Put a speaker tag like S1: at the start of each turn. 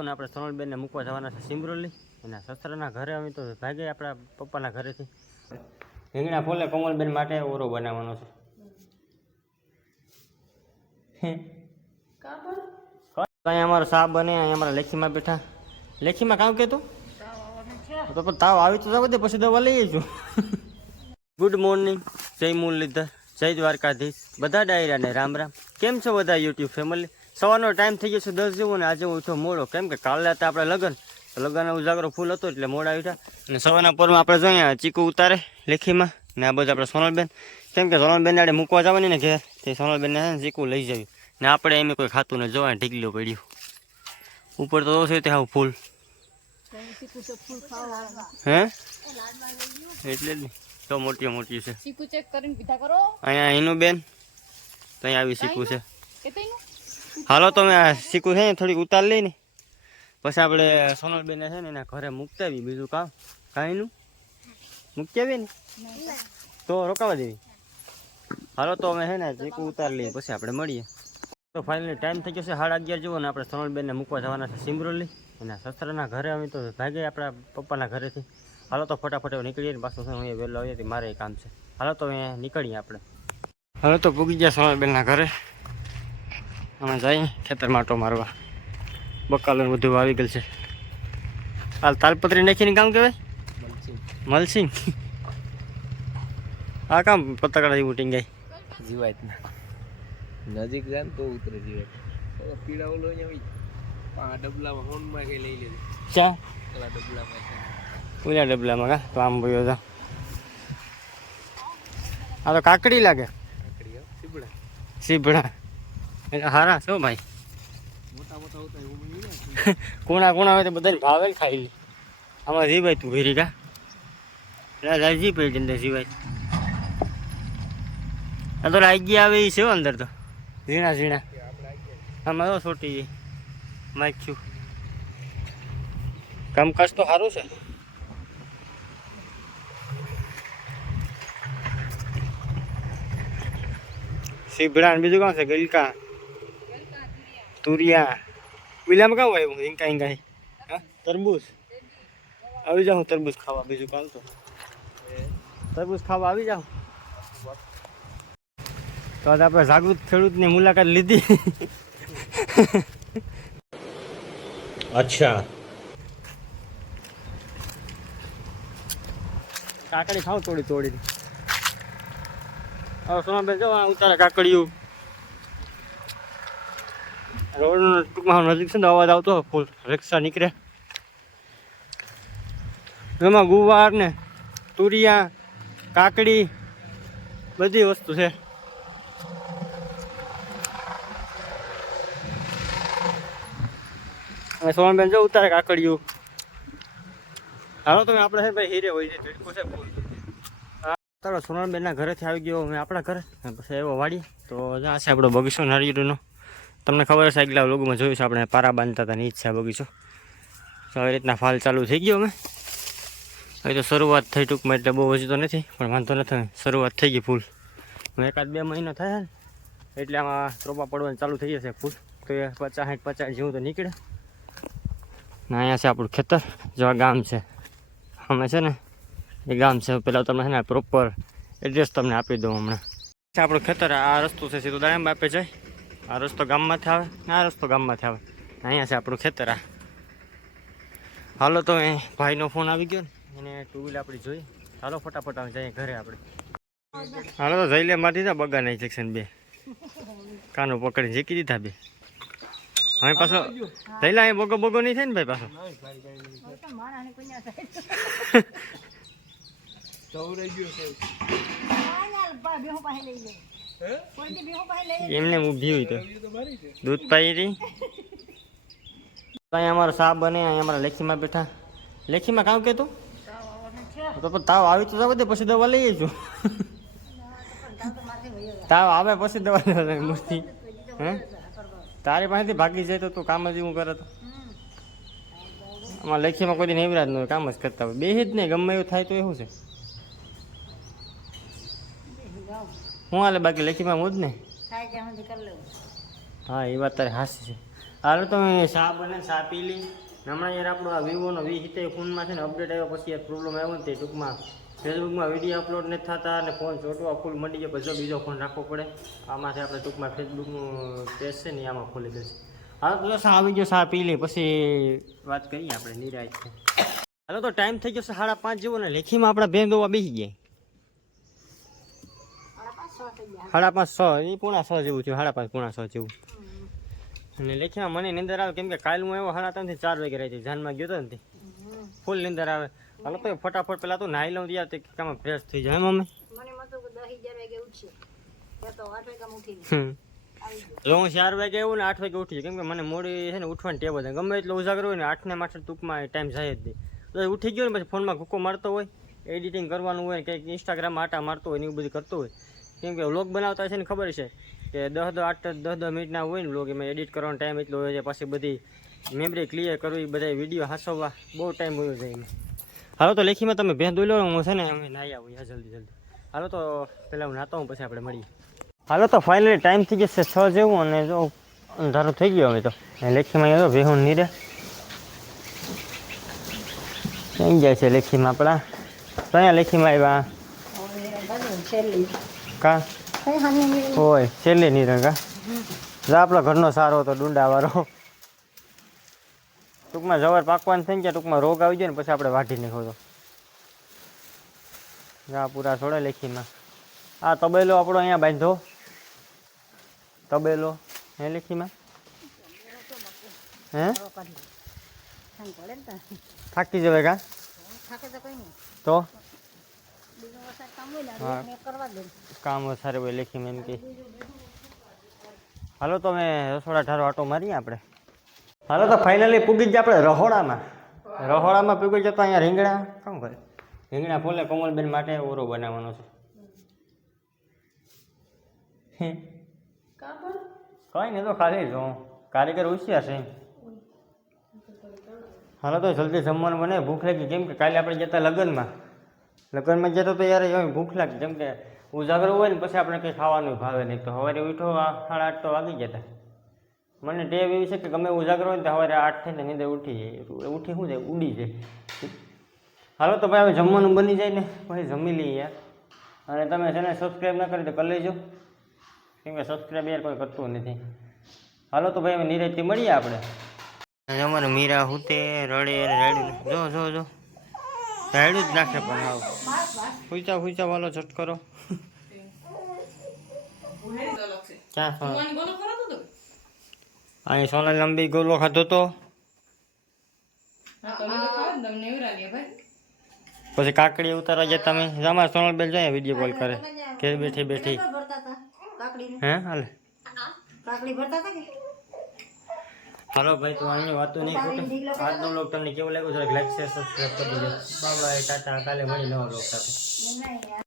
S1: અને આપણે સોનલબેનને મૂકવા જવાના છે સિમરોલી એના સસરાના ઘરે અમે તો ભાગે આપણા પપ્પાના ઘરેથી. રીંગણા ફોલે કોમલબેન માટે ઓરો બનાવવાનો છે. અહીંયા અમારો સાહેબ બને અહીંયા અમારા લેખીમાં બેઠા. લેખીમાં કામ કહેતું? તો પણ તાવ આવી તો જવા દે પછી દવા લઈ આવીશું. ગુડ મોર્નિંગ જય મુરલીધર જય દ્વારકાધીશ. બધા ડાયરાને રામ રામ. કેમ છો બધા યુટ્યુબ ફેમિલી સવારનો ટાઈમ થઈ ગયો છે દસ જેવો ને આજે હું ઉઠ્યો મોડો. કેમ કે કાલે હતા આપણે લગ્ન. લગ્ન ઉજાગરો ફૂલ હતો એટલે મોડા ઉઠ્યા. અને સવારના પરમાં આપણે જોઈએ ચીકુ ઉતારે લેખીમાં. ને આ બધું આપણે સોનલબેન. કેમ કે સોનલબેન આડે મૂકવા જવાની ને ઘેર તે સોનલબેનને ચીકુ લઈ જવી. ને આપણે એમ કોઈ ખાતું ને જોવા ઢીકલો પડ્યું. ઉપર તો છે તે હાવ ફૂલ. હે? એટલે જ તો મોટી મોટી છે.
S2: ચીકુ ચેક કરીને પીધા કરો.
S1: અહીંયા એનું બેન તો અહીંયા આવી શીખવું છે.
S2: કે
S1: હાલો તો મેં આ શીખવું છે ને, થોડીક ઉતાર લઈ ને પછી આપણે સોનલબેન છે ને, એના ઘરે મૂકતા આવી બીજું કામ? કાંઈનું? મૂકી આવી ને? તો રોકાવા દેવી. હાલો, તો અમે છે ને ચીકુ ઉતાર લઈએ. પછી આપણે મળીએ. તો ફાઇનલી ટાઈમ થઈ ગયો છે સાડા અગિયાર જેવો ને, આપણે સોનલબેનને મૂકવા જવાના છે સિમરોલી. એના સસરાના ઘરે અમે તો ભાગે આપણા પપ્પાના ઘરેથી. હાલો, તો ફટાફટ નીકળીએ ને, પાછું હું વહેલો આવીએ, મારે કામ છે. હાલો, તો અહીંયા નીકળીએ આપણે. હાલો, તો પૂગી ગયા સોનલબેનના ઘરે. અમે જઈએ ખેતર માટો મારવા. બકાલો બધું વાવી ગયેલ છે. હાલ તાલપત્રી નાખીને કામ કહેવાય? મલસિંગ. આ કામ પતકડા જેવું જીવાય
S3: ના નજીક જાય ને તો ઉતરે જીવાય પીડા ઓલો આવી આ ડબલામાં હોનમાં કઈ લઈ લેજો.
S1: ચા
S3: પેલા ડબલામાં.
S1: પૂજા ડબલામાં કા? તો આમ ભયો તો. આ તો કાકડી લાગે.
S3: કાકડી સીબડા.
S1: સીબડા. હારા છો ભાઈ? કોણા કોણા હોય તો બધાને ભાવે ને ખાઈ લે. આમાં જી ભાઈ તું ઘેરી કા? રાજી પડી અંદર જીવાય. આ તો લાગી આવે એ છે અંદર તો. ઝીણા ઝીણા. આમાં તો છોટી જઈ માખ્યું. કામકાજ તો સારું છે. સીભડા ને બીજું કામ છે? ગલકા. તુરિયા. વિલામાં કામ હોય હિંકા હિંકા હા? તરબૂચ. આવી જાઉં તરબૂચ ખાવા બીજું કામ તો. તરબૂચ ખાવા આવી જાઉં તો આજે આપણે જાગૃત ખેડૂતની મુલાકાત લીધી. અચ્છા. કાકડી ખાવ તોડી તોડી હવે સોનાબેન જો આ ઉતારે કાકડીયું રોડ ટૂંકમાં નજીક છે ને અવાજ આવતો ફૂલ રિક્ષા નીકળે. એમાં ગુવાર ને તુરિયા, કાકડી, બધી વસ્તુ છે. અને સોનબેન જો ઉતારે કાકડિયું હાલો, તમે આપણે છે ભાઈ હીરે હોય છે ઢીકું છે ફૂલ. તારો સોનલબેનના ઘરેથી આવી ગયો મેં આપણા ઘરે. પછી એવો વાડી તો જ્યાં છે આપણો બગીચો નારિયેળનો. તમને ખબર હશે, આગલા લોકોમાં જોયું છે આપણે પારા બાંધતા હતા નીચ છે. બગીચો તો આવી રીતના ફાલ ચાલુ થઈ ગયો અમે. હવે તો શરૂઆત થઈ ટૂંકમાં એટલે બહુ હજી તો નથી, પણ વાંધો નથી શરૂઆત થઈ ગઈ ફૂલ. એકાદ બે મહિનો થયા ને, એટલે આમાં ત્રોપા પડવાનું ચાલુ થઈ જશે ફૂલ. તો એ પચાસ સાઠ પચાસ જેવું તો નીકળે. ને અહીંયા છે આપણું ખેતર, જો આ ગામ છે. અમે છે ને, એ ગામ છે. પહેલાં તમને છે ને પ્રોપર એડ્રેસ તમને આપી દઉં હમણાં. આપણું ખેતર, આ રસ્તો છે સીધો દાયમ આપે જાય. આ રસ્તો ગામમાંથી આવે? ને આ રસ્તો ગામમાંથી આવે. અહીંયા છે આપણું ખેતર આ. હાલો તો એ ભાઈનો ફોન આવી ગયો ને. એને ટુ વ્હીલ આપણી જોઈ. હાલો ફટાફટ આવે જઈએ ઘરે આપણે હાલો તો જઈ લે મારી દીધા બગા ઇન્જેક્શન બે. કાનો પકડી ઝીકી દીધા બે. હવે પાછો જઈ લે અહીં બગો બગો નહીં થાય ને ભાઈ પાછો?
S3: ચૌરાઈ ગયો
S1: એમને ઊભી હોય તો. દૂધ પાઈ હતી અહીંયા અમારો સાહેબ બને, અહીંયા અમારા લેખીમાં બેઠા. લેખીમાં કામ કહેતું? તો પણ તાવ આવી તો દે, પછી દવા લઈ જઈશું તાવ આવે પછી દવા લેવા હે? તારી પાસેથી ભાગી જાય તો તું કામ જ એવું કરે તો. આમાં લેખીમાં કોઈ દિન એવરાજ ન હોય, કામ જ કરતા હોય. બે જ નહીં, ગમે એવું થાય તો એવું છે. હું હાલે? બાકી લેખીમાં હું જ ને? હા એ વાત તારી હાસી છે. હાલો તો ચા બને ચા પી લી હમણાં યાર આપણો આ વિવોનો વી સિત્તેર ફોનમાં છે ને અપડેટ આવ્યો પછી યાર પ્રોબ્લેમ આવ્યો ને તે ટૂંકમાં ફેસબુકમાં વીડિયો અપલોડ નથી થતા અને ફોન ચોટવા ફૂલ મળી ગયો પછી બીજો ફોન રાખવો પડે. આમાંથી આપણે ટૂંકમાં ફેસબુકનું પેજ છે ને આમાં ખોલી દેશે હાલો તો સા આવી ગયો સા પી લી પછી વાત કરીએ આપણે નિરાશ છે. હાલો તો ટાઈમ થઈ ગયો સાડા પાંચ જેવો ને લેખીમાં આપણા બેન દોવા બેસી ગયા. સાડા પાંચ છ એ પૂણા છ જેવું થયું સાડા પાંચ પૂણા છ જેવું. અને લેખ્યા મને નિંદર આવે કેમ કે કાલ હું એવો સાડા ત્રણથી ચાર વાગે રહી જાનમાં ગયો હતો ને ફૂલ નિંદર આવે. હાલો તો ફટાફટ પેલા તો નાહી લઉં ત્યાં તે કામ ફ્રેશ થઈ જાય મમ્મી. જો હું ચાર વાગે આવું ને આઠ વાગે ઉઠી કેમ કે મને મોડી છે ને ઉઠવાની ટેવ છે ગમે એટલો ઉજાગર હોય ને આઠને માથે ટૂંકમાં ટાઈમ જાય જ નહીં. તો ઉઠી ગયો ને પછી ફોનમાં ભૂકો મારતો હોય એડિટિંગ કરવાનું હોય કંઈક ઇન્સ્ટાગ્રામ આટા મારતો હોય ને એવું બધું કરતો હોય. કેમ કે વ્લોગ બનાવતા છે ને ખબર છે કે દસ દસ આઠ દસ દસ મિનિટના હોય ને વ્લોગ એમાં એડિટ કરવાનો ટાઈમ એટલો હોય છે, પછી બધી મેમરી ક્લિયર કરવી, બધા વીડિયો હાંસવવા, બહુ ટાઈમ હોય છે એમાં. હાલો તો લેખીમાં તમે ભેં દોઈ લો હું છે ને અમે નાહી આવું યાર જલ્દી જલ્દી. હાલો તો પહેલાં હું નાતો હું પછી આપણે મળીએ. હાલો તો ફાઇનલી ટાઈમ થઈ જશે છ જેવું અને જો અંધારો થઈ ગયો હવે તો. લેખીમાં આવ્યો ભેહું નીરે. થઈ જાય છે લેખીમાં આપણા? કયા લેખીમાં આવ્યા. કા?
S2: ઓય હાની નહીં
S1: રંગા છેલ્લે જા આપણા ઘરનો સારો હતો ડુંડાવાળો. ટૂંકમાં જવાર પાકવાનું થઈ ગયા ટૂંકમાં રોગ આવી જાય ને પછી આપણે વાઢી નાખો તો. જા પૂરા છોડે લેખીમાં. આ તબેલો આપણો અહીંયા બાંધો. તબેલો હે લેખીમાં? હે. થાકી જવાય કા?
S2: તો કઈ નહીં
S1: તો
S2: બીજો વરસાદ કામ હોય ને
S1: હા. કામ વધારે હોય લેખીમાં એમ કે. હાલો તો મેં રસોડા ઢારો આટો મારીએ આપણે. હાલો તો ફાઇનલી પૂગી જ આપણે રહોડામાં. રહોડામાં પૂગી જતા અહીંયા રીંગણા શું કરે. રીંગણા ફોલે કોમલબેન માટે ઓરો બનાવવાનો છે. કંઈ નહીં તો ખાલી જો, કારીગર હોશિયાર છે. હાલો તો જલ્દી જમવાનું બને. ભૂખ લાગી. કેમ કે કાલે આપણે જતા લગ્નમાં. લગ્નમાં જતો તો યાર એવી ભૂખ લાગી. જેમ કે ઉજાગરો હોય ને પછી આપણે કંઈ ખાવાનું ભાવે નહીં. તો સવારે ઉઠો સાડા આઠ તો વાગી જતા મને ટેવ એવી છે કે ગમે ઉજાગરો હોય ને તો સવારે આઠ થઈને નીંદર ઉઠી જાય. ઉઠી શું જાય? ઉડી જાય. હાલો તો ભાઈ, હવે જમવાનું બની જાય ને. પછી જમી લઈએ યાર. અને તમે છે ને સબસ્ક્રાઈબ ના કરી તો કરી લેજો. કેમ કે સબસ્ક્રાઈબ યાર કોઈ કરતું નથી. હાલો તો ભાઈ, હવે નિરાજથી મળીએ આપણે. અમારે મીરા હુતે રડે રડે જો જો જો. રાડ્યું જ નાખે પણ હાવ. હુઈચા હુઈચા વાલો ઝટ કરો. ક્યાં સોના અહીં સોના લંબી ગોલો ખાધો તો? પછી કાકડી ઉતારવા જાય તમે? રામા સોનલ બેન જાય વીડિયો કોલ કરે. ઘેર બેઠી બેઠી. હે હાલે.
S2: કાકડી ભરતા હતા કે?
S1: હાલો ભાઈ, તું આની વાતો નહીં ખોટે. આજનો લોક તમને કેવો લાગ્યો? છે લાઈક શેર સબસ્ક્રાઈબ કરી દેજો. બાય ટાટા, કાલે મળી નવો લોક સાથે.